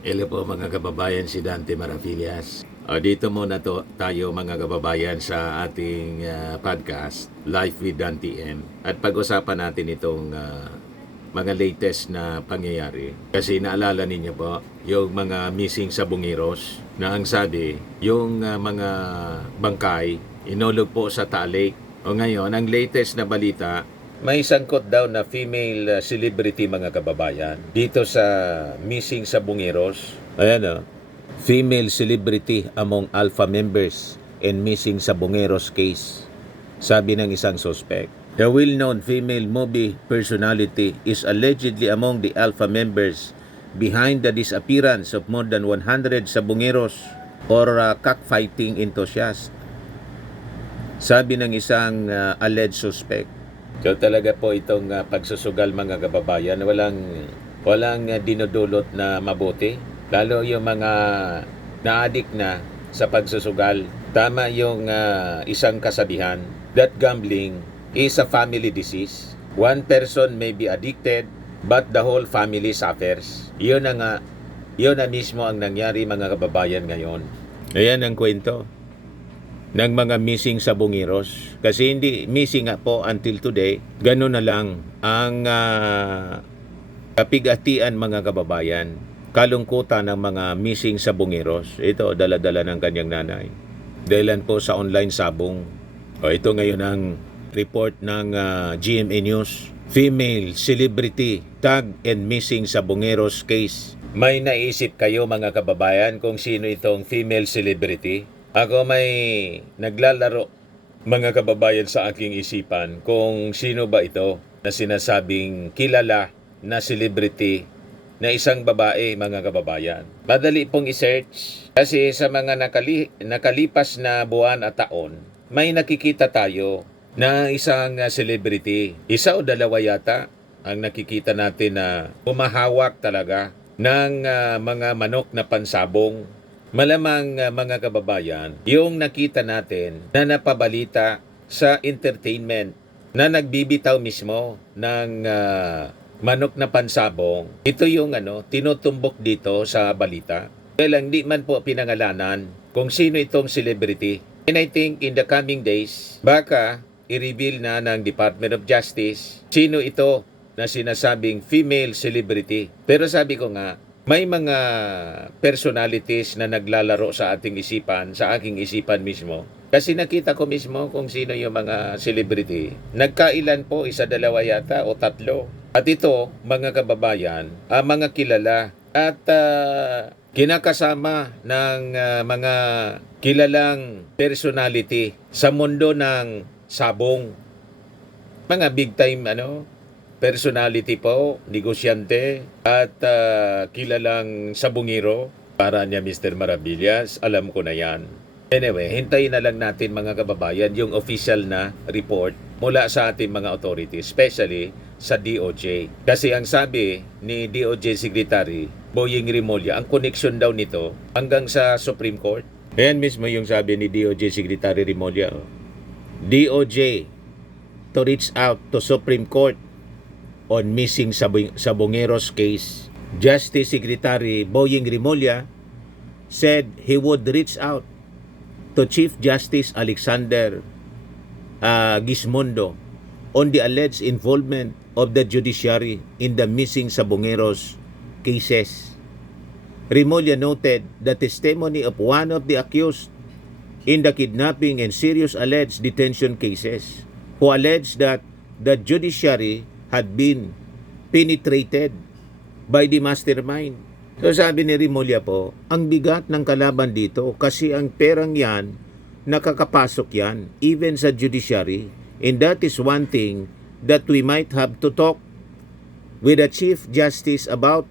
Hello po mga kababayan, si Dante Maravillas. Dito muna tayo mga kababayan sa ating podcast, Life with Dante M. At pag-usapan natin itong mga latest na pangyayari. Kasi naalala ninyo po, yung mga missing sa Bungiros na ang sabi, yung mga bangkay, inulog po sa Taal Lake. O ngayon, ang latest na balita, may sangkot daw na female celebrity mga kababayan dito sa missing sa Bungiros. Ayan o. Female celebrity among Alpha members and missing sa Bungiros case. Sabi ng isang suspect. The well-known female movie personality is allegedly among the Alpha members behind the disappearance of more than 100 sa Bungiros or cockfighting enthusiast. Sabi ng isang alleged suspect. So talaga po itong pagsusugal mga kababayan, walang dinudulot na mabuti. Lalo yung mga na-addict na sa pagsusugal. Tama yung isang kasabihan that gambling is a family disease. One person may be addicted but the whole family suffers. Yun na mismo ang nangyari mga kababayan ngayon. Ayan ang kwento ng mga missing sa Bungiros. Kasi hindi missing nga po until today. Ganun na lang ang kapigatian mga kababayan. Kalungkutan ng mga missing sa Bungiros. Ito, dala-dala ng kanyang nanay. Dahilan po sa online sabong. Ito ngayon ang report ng GMA News. Female celebrity tag and missing sa Bungiros case. May naisip kayo mga kababayan kung sino itong female celebrity? Ako may naglalaro mga kababayan sa aking isipan kung sino ba ito na sinasabing kilala na celebrity na isang babae mga kababayan. Madali pong i-search kasi sa mga nakalipas na buwan at taon, may nakikita tayo na isang celebrity. Isa o dalawa yata ang nakikita natin na humahawak talaga ng mga manok na pansabong. Malamang mga kababayan, yung nakita natin na napabalita sa entertainment na nagbibitaw mismo ng manok na pansabong, ito yung tinutumbok dito sa balita. Kaya lang di man po pinangalanan kung sino itong celebrity. And I think in the coming days, baka i-reveal na ng Department of Justice sino ito na sinasabing female celebrity. Pero sabi ko nga, may mga personalities na naglalaro sa ating isipan, sa aking isipan mismo. Kasi nakita ko mismo kung sino yung mga celebrity. Nagkailan po, isa, dalawa yata o tatlo. At ito, mga kababayan, mga kilala at kinakasama ng mga kilalang personality sa mundo ng sabong. Mga big time personality po, negosyante at kilalang sabungiro. Para niya Mr. Maravillas, alam ko na yan. Anyway, hintayin na lang natin mga kababayan yung official na report mula sa ating mga authorities, especially sa DOJ. Kasi ang sabi ni DOJ Secretary Boying Rimulya, ang connection daw nito hanggang sa Supreme Court. Ayan mismo yung sabi ni DOJ Secretary Rimulya. DOJ to reach out to Supreme Court on missing sa Bungiros case. Justice Secretary Boying Rimulya said he would reach out to Chief Justice Alexander Gismondo on the alleged involvement of the judiciary in the missing sa Bungiros cases. Rimulya noted the testimony of one of the accused in the kidnapping and serious alleged detention cases who alleged that the judiciary had been penetrated by the mastermind. So sabi ni Rimulya po, ang bigat ng kalaban dito kasi ang perang yan, nakakapasok yan, even sa judiciary. And that is one thing that we might have to talk with the Chief Justice about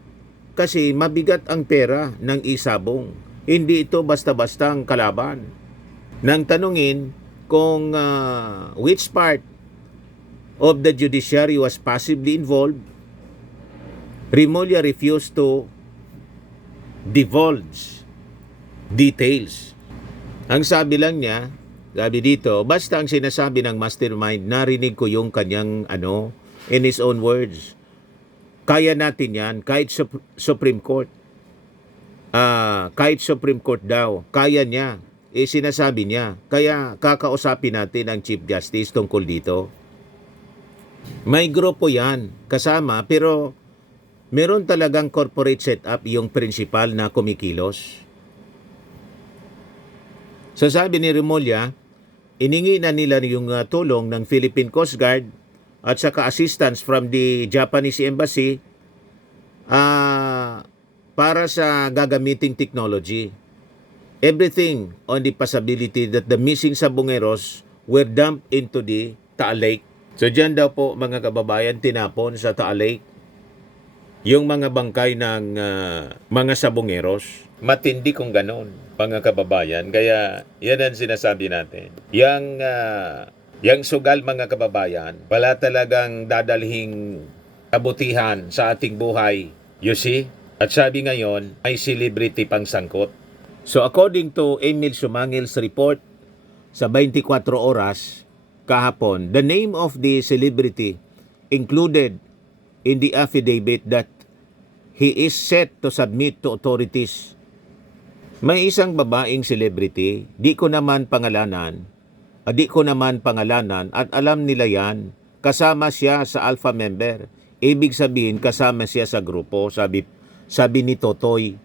kasi mabigat ang pera ng isabong. Hindi ito basta-basta ang kalaban. Nang tanungin kung which part of the judiciary was possibly involved, Rimulya refused to divulge details. Ang sabi lang niya, sabi dito, basta ang sinasabi ng mastermind, narinig ko yung kanyang in his own words. Kaya natin yan kahit Supreme Court. kahit Supreme Court daw, kaya niya. Sinasabi niya. Kaya kakausapin natin ang Chief Justice tungkol dito. May grupo yan kasama, pero meron talagang corporate setup yung principal na kumikilos. So sabi ni Remulla, iningi na nila yung tulong ng Philippine Coast Guard at saka assistance from the Japanese Embassy para sa gagamiting technology. Everything on the possibility that the missing sabongeros were dumped into the Taal Lake. So dyan daw po mga kababayan tinapon sa Taal Lake yung mga bangkay ng mga sabongeros. Matindi kung ganon, mga kababayan. Kaya yan ang sinasabi natin. Yang sugal mga kababayan, wala talagang dadalhing kabutihan sa ating buhay. You see? At sabi ngayon, ay celebrity pang sangkot. So according to Emil Sumangil's report sa 24 oras kahapon, the name of the celebrity included in the affidavit that he is set to submit to authorities. May isang babaeng celebrity, di ko naman pangalanan at alam nila yan, kasama siya sa alpha member. Ibig sabihin kasama siya sa grupo, sabi ni Totoy.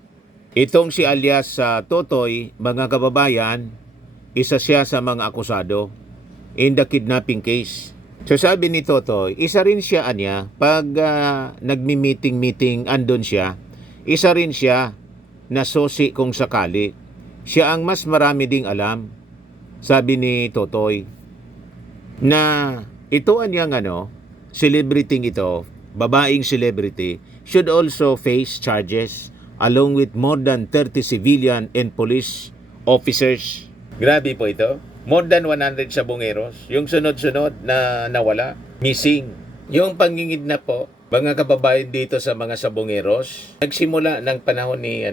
Itong si alias Totoy, mga kababayan, isa siya sa mga akusado in the kidnapping case. So sabi ni Totoy, isa rin siya pag nagmi-meeting, andon siya, isa rin siya na sosi kung sakali. Siya ang mas marami ding alam, sabi ni Totoy, na ito celebrity ito, babaeng celebrity, should also face charges along with more than 30 civilian and police officers. Grabe po ito. More than 100 sabongeros. Yung sunod-sunod na nawala. Missing. Yung pangingidnap po, mga kababayan dito sa mga sabongeros, nagsimula ng panahon ni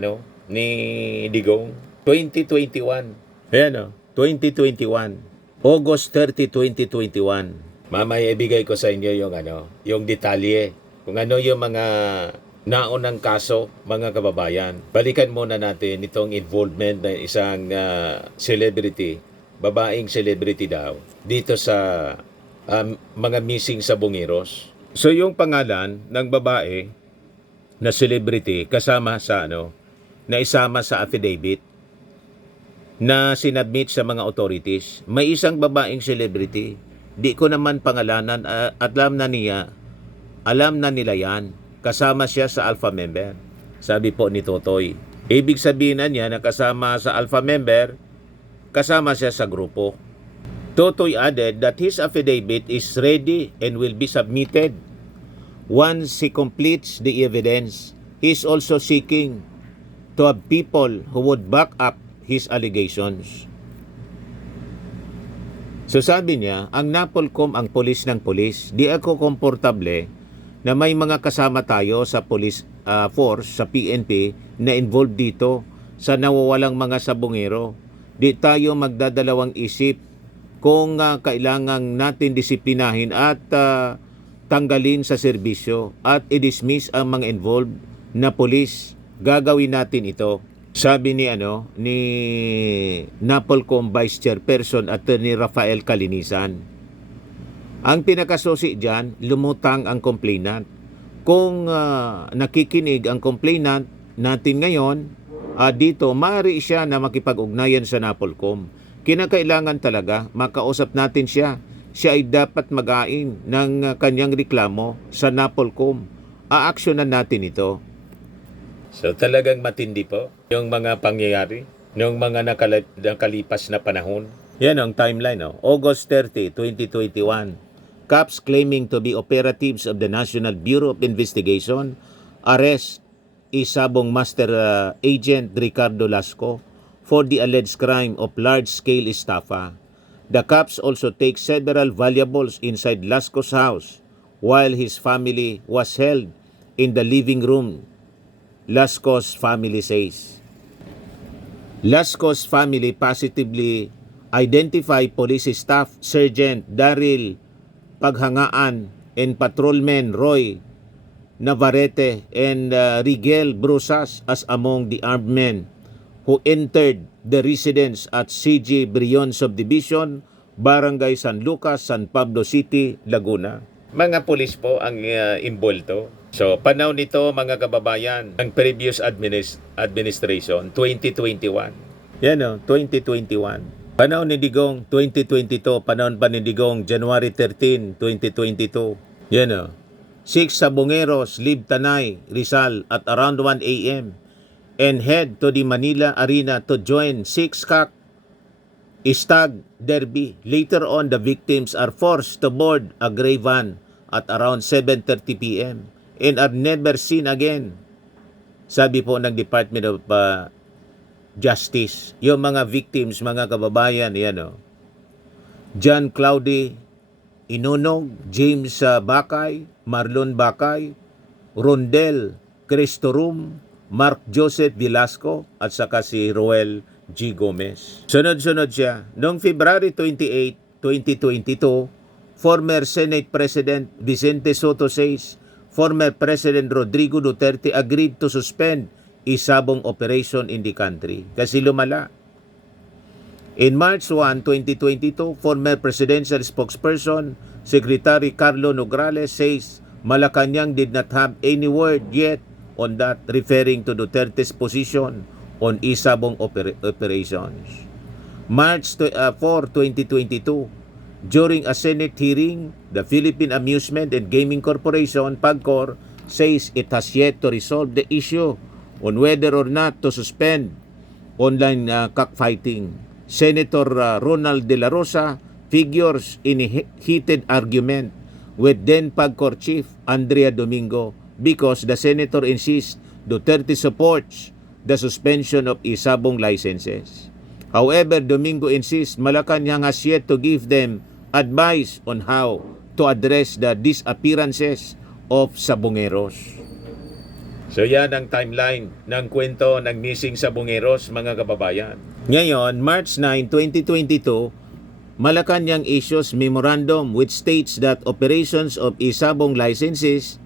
Digong. 2021. Ayan 2021. August 30, 2021. Mamaya ibigay ko sa inyo yung detalye. Kung ano yung mga naunang kaso, mga kababayan. Balikan muna natin itong involvement ng isang celebrity, babaeng celebrity daw, dito sa mga missing sabongeros. So yung pangalan ng babae na celebrity kasama sa na isama sa affidavit na sinabmit sa mga authorities. May isang babaeng celebrity, di ko naman pangalanan at alam na nila yan. Kasama siya sa alpha member, sabi po ni Totoy. Ibig sabihin na niya na kasama sa alpha member, kasama siya sa grupo. Totoy added that his affidavit is ready and will be submitted once he completes the evidence. He is also seeking to have people who would back up his allegations. So sabi niya, ang NAPOLCOM ang pulis ng pulis. Di ako komportable na may mga kasama tayo sa police force, sa PNP, na involved dito sa nawawalang mga sabongero. Di tayo magdadalawang isip kung kailangan natin disiplinahin at tanggalin sa serbisyo at i-dismiss ang mga involved na police. Gagawin natin ito. Sabi ni NAPOLCOM Vice Chairperson Attorney Rafael Calinisan. Ang pinakasosi dyan, lumutang ang complainant. Kung nakikinig ang complainant natin ngayon, dito, maaari siya na makipag-ugnayan sa NAPOLCOM. Kinakailangan talaga, makausap natin siya. Siya ay dapat mag-ain ng kanyang reklamo sa NAPOLCOM. A-actionan natin ito. So talagang matindi po yung mga pangyayari, yung mga nakalipas na panahon. Yan ang timeline. August 30, 2021. Cops claiming to be operatives of the National Bureau of Investigation arrest Isabong Master Agent Ricardo Lasco for the alleged crime of large-scale estafa. The cops also take several valuables inside Lasco's house while his family was held in the living room, Lasco's family says. Lasco's family positively identified police staff Sergeant Daryl Paghangaan and Patrolman Roy Navarrete and Rigel Brusas as among the armed men who entered the residence at CG Brion Subdivision, Barangay San Lucas, San Pablo City, Laguna. Mga pulis po ang involto. So, panahon nito mga kababayan, ang previous administration, 2021. Yan o, 2021. Panahon ni Digong, 2022. Panahon pa ni Digong, January 13, 2022. Yan o. 6 Sabongeros leave Tanay, Rizal at around 1 a.m. and head to the Manila Arena to join 6 Stag Derby. Later on, the victims are forced to board a gray van at around 7:30 p.m. and are never seen again. Sabi po ng Department of Justice. Yung mga victims, mga kababayan, yan o. John Claude Inonog, James Bakay, Marlon Bakay, Rondel Cristorum, Mark Joseph Velasco, at saka si Roel G. Gomez. Sunod-sunod siya. Noong February 28, 2022, former Senate President Vicente Soto says former President Rodrigo Duterte agreed to suspend isabong operation in the country kasi lumala. In March 1, 2022, former presidential spokesperson Secretary Carlo Nograles says Malacanang did not have any word yet on that, referring to Duterte's position on isabong operations. March 4, 2022, during a Senate hearing, the Philippine Amusement and Gaming Corporation, PAGCOR, says it has yet to resolve the issue on whether or not to suspend online cockfighting. Senator Ronald De La Rosa figures in a heated argument with then PAGCOR chief Andrea Domingo because the senator insists Duterte supports the suspension of isabong licenses. However, Domingo insists Malacanang has yet to give them advice on how to address the disappearances of sabongeros. So yan ang timeline ng kwento ng missing sabongeros, mga kababayan. Ngayon, March 9, 2022, Malacanang issues memorandum which states that operations of isabong licenses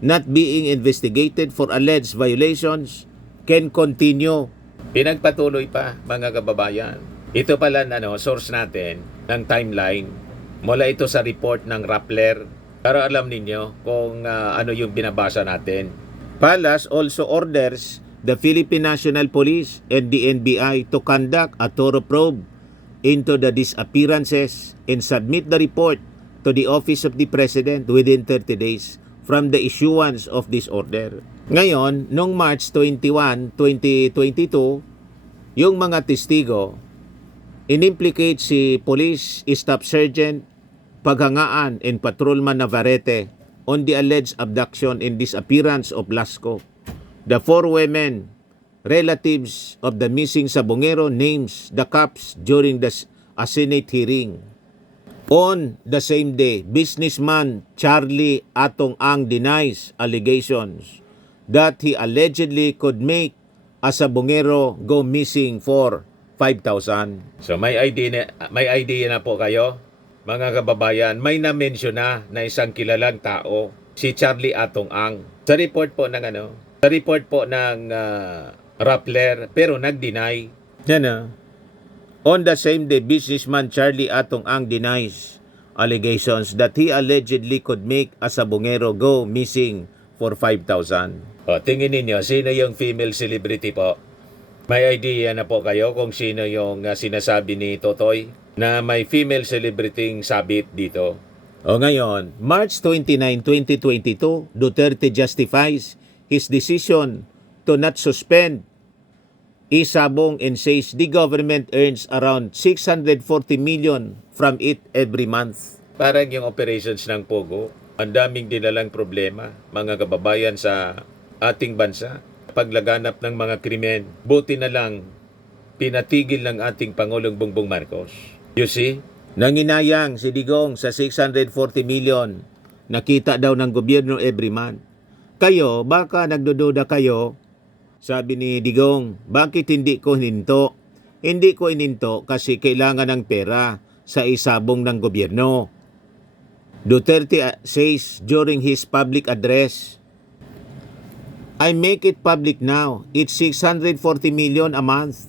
not being investigated for alleged violations can continue. Pinagpatuloy pa, mga kababayan. Ito pala source natin ng timeline. Mula ito sa report ng Rappler. Para alam ninyo kung ano yung binabasa natin. Palace also orders the Philippine National Police and the NBI to conduct a thorough probe into the disappearances and submit the report to the Office of the President within 30 days from the issuance of this order. Ngayon, noong March 21, 2022, yung mga testigo inimplicate si Police Staff Sergeant Paghangaan and Patrolman Navarrete on the alleged abduction and disappearance of Lasco. The 4 women, relatives of the missing sabongero, names the cops during a Senate hearing. On the same day, businessman Charlie Atong Ang denies allegations that he allegedly could make a sabongero go missing for 5,000. So may idea na po kayo, mga kababayan. May na-mention na isang kilalang tao, si Charlie Atong Ang. Sa report po ng Rappler, pero nag-deny. Yan On the same day, businessman Charlie Atong Ang denies allegations that he allegedly could make a sabongero go missing for 5,000. O, tingin ninyo, sino yung female celebrity po? May idea na po kayo kung sino yung sinasabi ni Totoy na may female celebrity sabit dito? O ngayon, March 29, 2022, Duterte justifies his decision to not suspend isabong and says the government earns around 640 million from it every month. Parang yung operations ng Pogo, ang daming dinalang problema, mga kababayan sa ating bansa. Paglaganap ng mga krimen, buti na lang pinatigil ng ating Pangulong Bongbong Marcos. You see? Nanginayang si Digong sa 640 million nakita daw ng gobyerno every month. Kayo, baka nagdududa kayo. Sabi ni Digong, bakit hindi ko hininto? Hindi ko ininto kasi kailangan ng pera sa isabong ng gobyerno. Duterte says during his public address I make it public now. It's 640 million a month.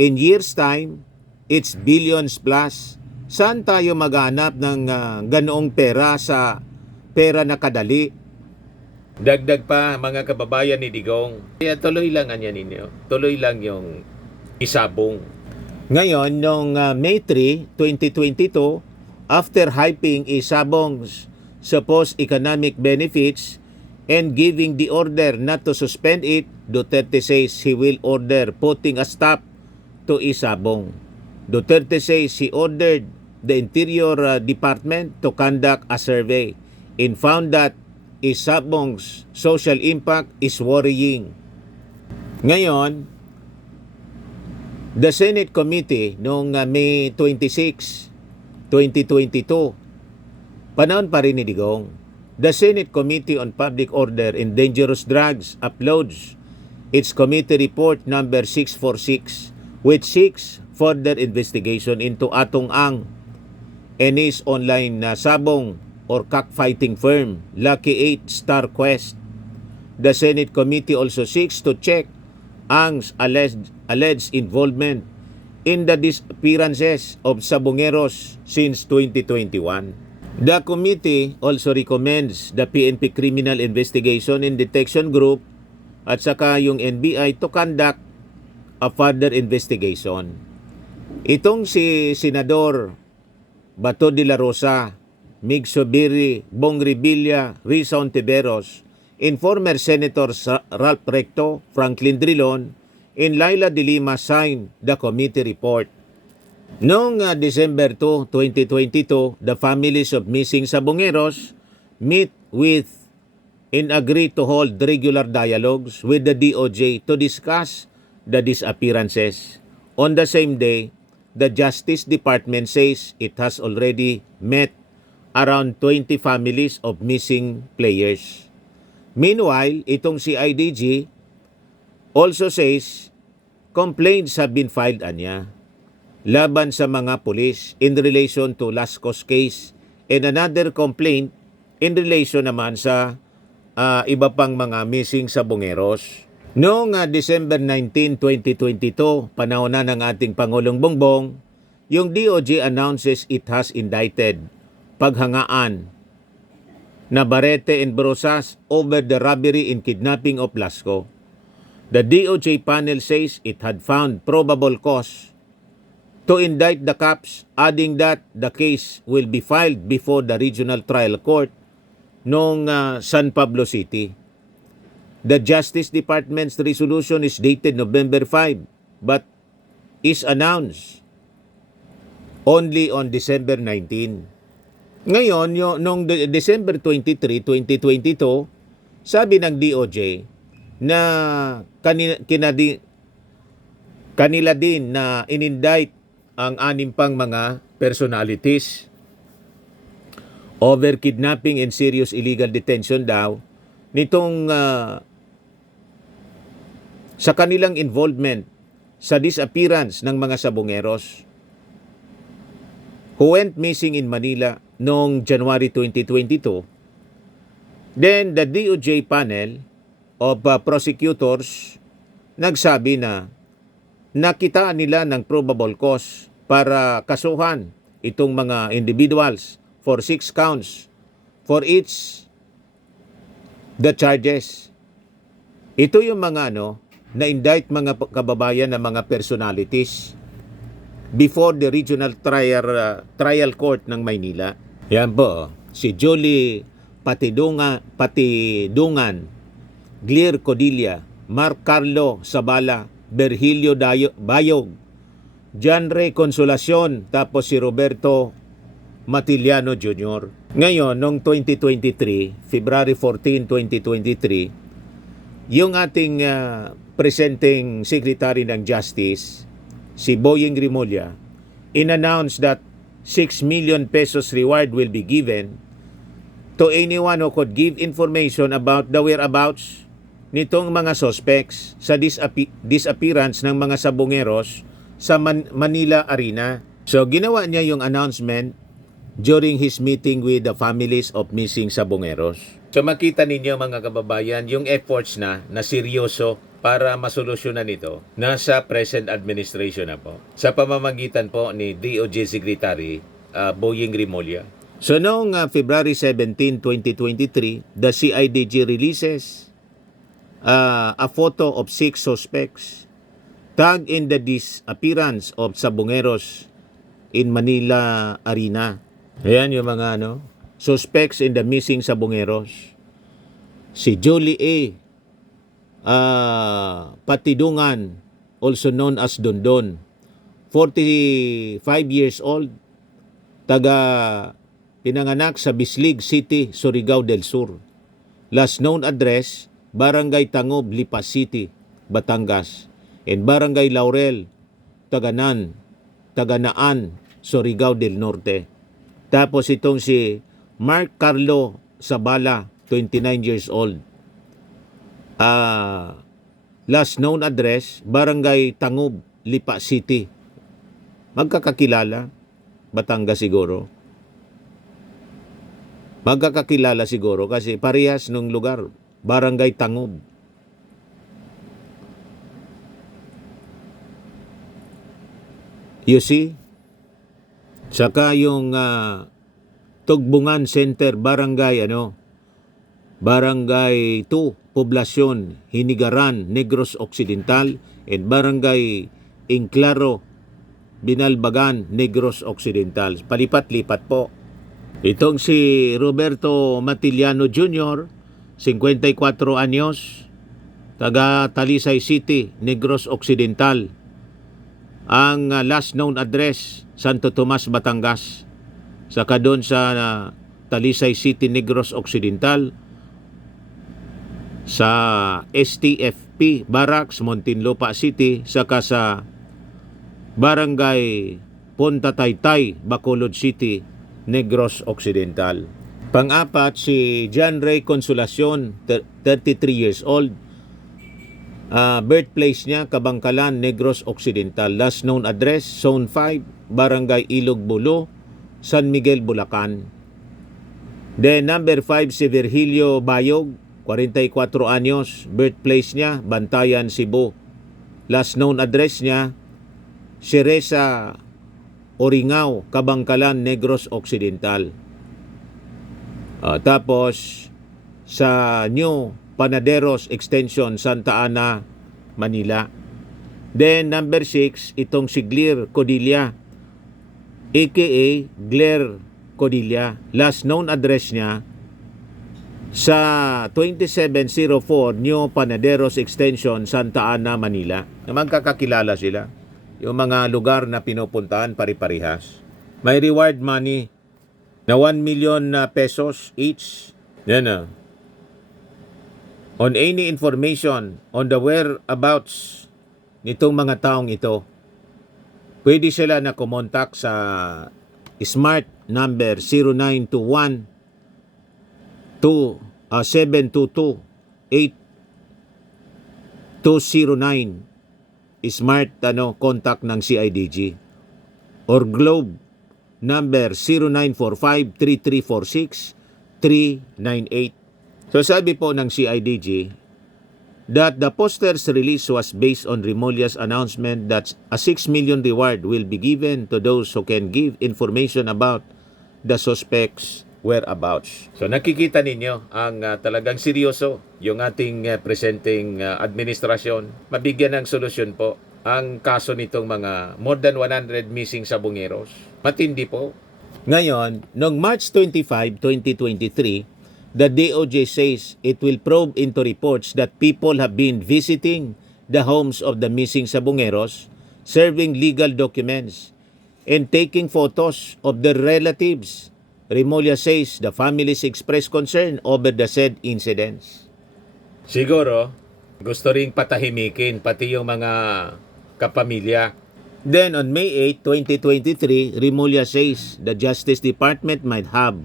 In years time, it's billions plus. Saan tayo maghanap ng ganoong pera sa pera na kadali? Dagdag pa mga kababayan ni Digong. Kaya tuloy lang anya ninyo. Tuloy lang yung isabong. Ngayon, noong May 3, 2022, after hyping isabong's supposed economic benefits and giving the order not to suspend it, Duterte says he will order putting a stop to isabong. Duterte says he ordered the Interior Department to conduct a survey and found that isabong's social impact is worrying. Ngayon, the Senate Committee noong May 26, 2022, panahon pa rin ni Digong, the Senate Committee on Public Order and Dangerous Drugs uploads its committee report number 646 which seeks further investigation into Atong Ang and his online sabong or cockfighting firm, Lucky 8 Star Quest. The Senate Committee also seeks to check Ang's alleged involvement in the disappearances of sabongeros since 2021. The committee also recommends the PNP Criminal Investigation and Detection Group at saka yung NBI to conduct a further investigation. Itong si Senador Bato de la Rosa, Mig Zubiri, Bong Revilla, Risa Ontiveros, and former Senators Ralph Recto, Franklin Drilon, and Laila de Lima signed the committee report. Noong December 2, 2022, the families of missing sabongeros meet with and agree to hold regular dialogues with the DOJ to discuss the disappearances. On the same day, the Justice Department says it has already met around 20 families of missing players. Meanwhile, itong si IDG also says complaints have been filed anya laban sa mga pulis in relation to Lascos case and another complaint in relation naman sa iba pang mga missing sabongeros. Noong December 19, 2022, panahon na ng ating Pangulong Bongbong, yung DOJ announces it has indicted paghangaan Navarrete and Brosas over the robbery and kidnapping of Lasco. The DOJ panel says it had found probable cause to indict the cops, adding that the case will be filed before the Regional Trial Court noong San Pablo City. The Justice Department's resolution is dated November 5 but is announced only on December 19. Ngayon, noong December 23, 2022, sabi ng DOJ na kanila din na inindict ang 6 pang mga personalities over kidnapping and serious illegal detention daw nitong sa kanilang involvement sa disappearance ng mga sabongeros who went missing in Manila noong January 2022. Then the DOJ panel of prosecutors nagsabi na nakitaan nila ng probable cause para kasuhan itong mga individuals for 6 counts for each the charges. Ito yung mga na-indict mga kababayan na mga personalities before the Regional Trial Court ng Maynila. Yan po, si Jolie Patidungan, Glir Codilla, Mark Carlo Sabala, Virgilio Bayog, John Ray Consolacion, tapos si Roberto Matiliano Jr. Ngayon, noong 2023, February 14, 2023, yung ating presenting Secretary ng Justice, si Boyeng Rimulya, in-announced that 6 million pesos reward will be given to anyone who could give information about the whereabouts nitong mga suspects sa disappearance ng mga sabongeros sa Manila Arena. So ginawa niya yung announcement during his meeting with the families of missing sabongeros. So makita ninyo mga kababayan, yung efforts na seryoso para masolusyonan ito nasa present administration na po sa pamamagitan po ni DOJ Secretary Boying Rimulya. So noong February 17, 2023, the CIDG releases a photo of 6 suspects tagged in the disappearance of Sabongeros in Manila Arena. Ayan yung mga suspects in the missing Sabongeros. Si Julie A. Patidungan, also known as Dondon, 45 years old, pinanganak sa Bislig City, Surigao del Sur. Last known address, Barangay Tangob, Lipas City, Batangas. And Barangay Laurel, Taganaan, Surigao del Norte. Tapos itong si Mark Carlo Sabala, 29 years old. Last known address, Barangay Tangob, Lipa City. Magkakakilala, Batangas siguro. Magkakakilala siguro kasi parehas nung lugar, Barangay Tangob. You see? Saka yung Tugbungan Center, Barangay Barangay 2, Poblasyon, Hinigaran, Negros Occidental, and Barangay Inclaro, Binalbagan, Negros Occidental. Palipat-lipat po. Itong si Roberto Matiliano Jr., 54 anyos, taga Talisay City, Negros Occidental. Ang last known address, Santo Tomas, Batangas. Saka doon sa Talisay City, Negros Occidental, sa STFP Barracks, Muntinlupa City, saka sa Barangay Punta Taytay, Bacolod City, Negros Occidental. Pang-apat, si John Ray Consolacion, 33 years old. Birthplace niya, Kabangkalan, Negros Occidental. Last known address, Zone 5, Barangay Ilog Bulo, San Miguel, Bulacan. Then number 5, si Virgilio Bayog, 44 anyos. Birthplace niya, Bantayan, Cebu. Last known address niya, Cereza Oringao, Kabangkalan, Negros Occidental. Tapos sa New Panaderos Extension, Santa Ana, Manila. Then number 6, itong si Glir Codilla, aka Gler Codilla. Last known address niya sa 2704 New Panaderos Extension, Santa Ana, Manila. Magkakakilala sila. Yung mga lugar na pinupuntahan pari-parihas. May reward money na 1 million pesos each. Yan on any information on the whereabouts nitong mga taong ito, pwede sila na kumontak sa smart number 0921 722 8209, smart contact ng CIDG, or Globe number 0945-3346-398. So sabi po ng CIDG that the poster's release was based on Rimulya's announcement that a 6 million reward will be given to those who can give information about the suspects' whereabouts. So nakikita ninyo ang talagang seryoso yung ating presenting administrasyon. Mabigyan ng solusyon po ang kaso nitong mga more than 100 missing Sabongeros. Matindi po. Ngayon, noong March 25, 2023, the DOJ says it will probe into reports that people have been visiting the homes of the missing Sabongeros, serving legal documents, and taking photos of their relatives. Rimulya says the families expressed concern over the said incidents. Siguro, gusto ring patahimikin pati yung mga kapamilya. Then on May 8, 2023, Rimulya says the Justice Department might have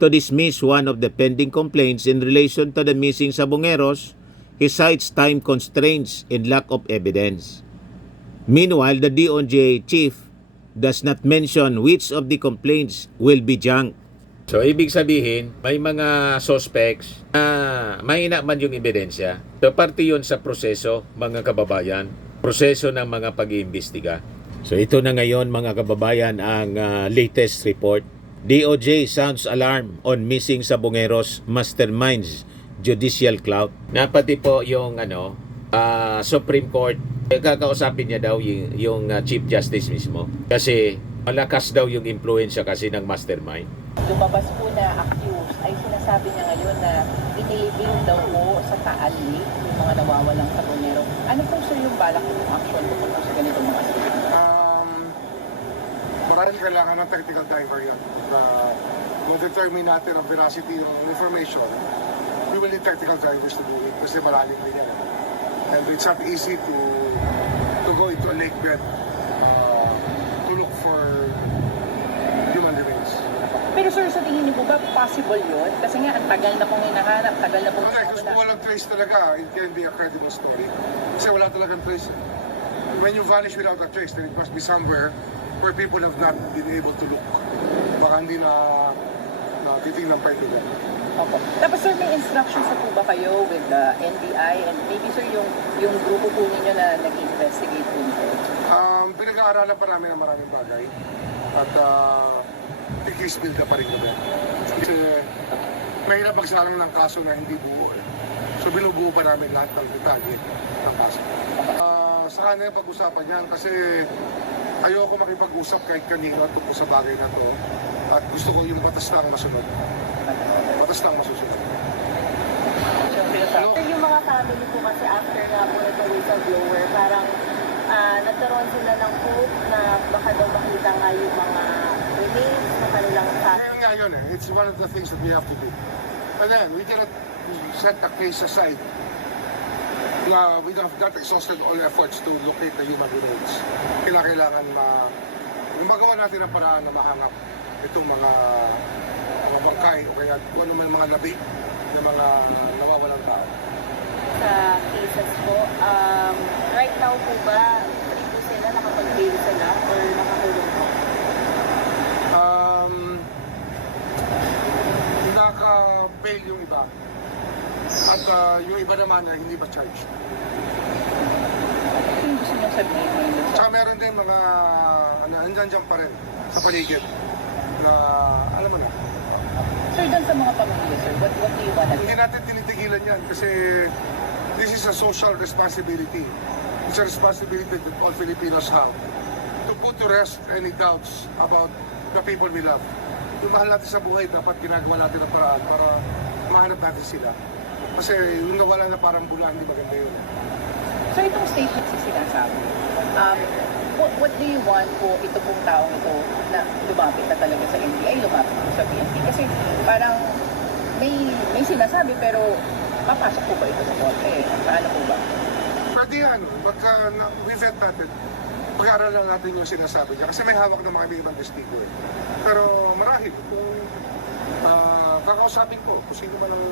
to dismiss one of the pending complaints in relation to the missing Sabongeros. He cites time constraints and lack of evidence. Meanwhile, the DOJ chief does not mention which of the complaints will be junked. So, ibig sabihin, may mga suspects na mahina man yung ebidensya. So, parte yun sa proseso, mga kababayan. Proseso ng mga pag-iimbestiga. So, ito na ngayon, mga kababayan, ang latest report. DOJ sounds alarm on missing Sabongeros masterminds judicial clout. Na pati po yung Supreme Court, kakausapin niya daw yung Chief Justice mismo. Kasi malakas daw yung impluensya kasi ng mastermind. Lumabas po na accused ay sinasabi niya ngayon na inilibing daw po sa Taali yung mga nawawalang sabonero. Ano po sir yung balak ng action po sa ganitong mga Marahil kailangan ng technical diver yan. Kung determine natin ang veracity ng information, we will need technical divers to do it kasi malalim din yan. And it's not easy to go into a lake bed to look for human remains. Pero sir, sa tingin niyo po ba possible yun? Kasi nga, ang tagal na pong hinahanap, tagal na pong Kasi kung walang trace talaga, it can be a credible story. Kasi wala talagang trace. When you vanish without a trace, then it must be somewhere where people have not been able to look. Baka hindi na titingnan pa ito dyan. Opo. Tapos sir, may instructions na po ba kayo with the NBI and maybe sir yung grupo po ninyo na nag-investigate po nito? Pinag-aaralan pa namin ang maraming bagay at i-case build na pa rin kami. Kasi mahirap magsalang ng kaso na hindi buo eh. So binubuo pa namin lahat ng detalye ng kaso. Saka na yung pag-usapan yan kasi ayoko makipag-usap kahit kanino tungkol sa bagay na to at gusto ko yung batas lang masunod. Batas lang masusunod. Sir, Yung mga family po kasi after nga po nito whistleblower, parang nagkaroon sila ng hope na baka daw makita nga yung mga remains na kanilang Ngayon nga yun eh. It's one of the things that we have to do. And then, we cannot set the case aside. We have not exhausted all efforts to locate the human remains. Kailangan magawa natin ang paraan na mahangap itong mga bangkay o kaya kung ano may mga labi ng mga nawawalang tao. sa cases po. Right now po ba, free po sila, nakapag-bail sila or nakakulong po? Naka-bail yung iba. At yung iba naman ay hindi ba charged. ano yung gusto niyo sabihin ngayon? Tsaka meron din mga andyan pa rin sa paligid na alam mo na. Sir, doon sa mga pamilya, sir, what do you want to Hindi natin tinitigilan yan kasi this is a social responsibility. It's a responsibility that all Filipinos have to put to rest any doubts about the people we love. Yung mahal natin sa buhay, dapat ginagawa natin ang paraan para mahanap natin sila. Kasi yung nawala na parang bula, hindi maganda yun. So itong statement sa sinasabi, what do you want po ito pong taong ito na lumapit na talaga sa NBI, lumapit po sa PNP? Kasi parang may sinasabi pero papasok po ba ito sa korte? Paano po ba? Pwede yan, pagka we-vet natin, pag-aaralan natin yung sinasabi niya. Kasi may hawak na mga ibang testigo eh. Pero marahil, kung kakausapin ko, kung sino man ang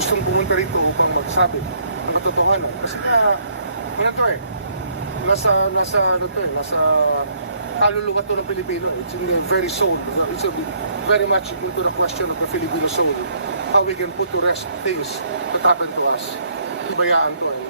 gustong pumunta rito upang magsabi ng katotohanan. Kasi ano to eh, nasa kaluluwa to ng Pilipino. It's in the very soul. It's very much into the question of the Filipino soul. How we can put to rest things that happen to us. Ibayaan to eh.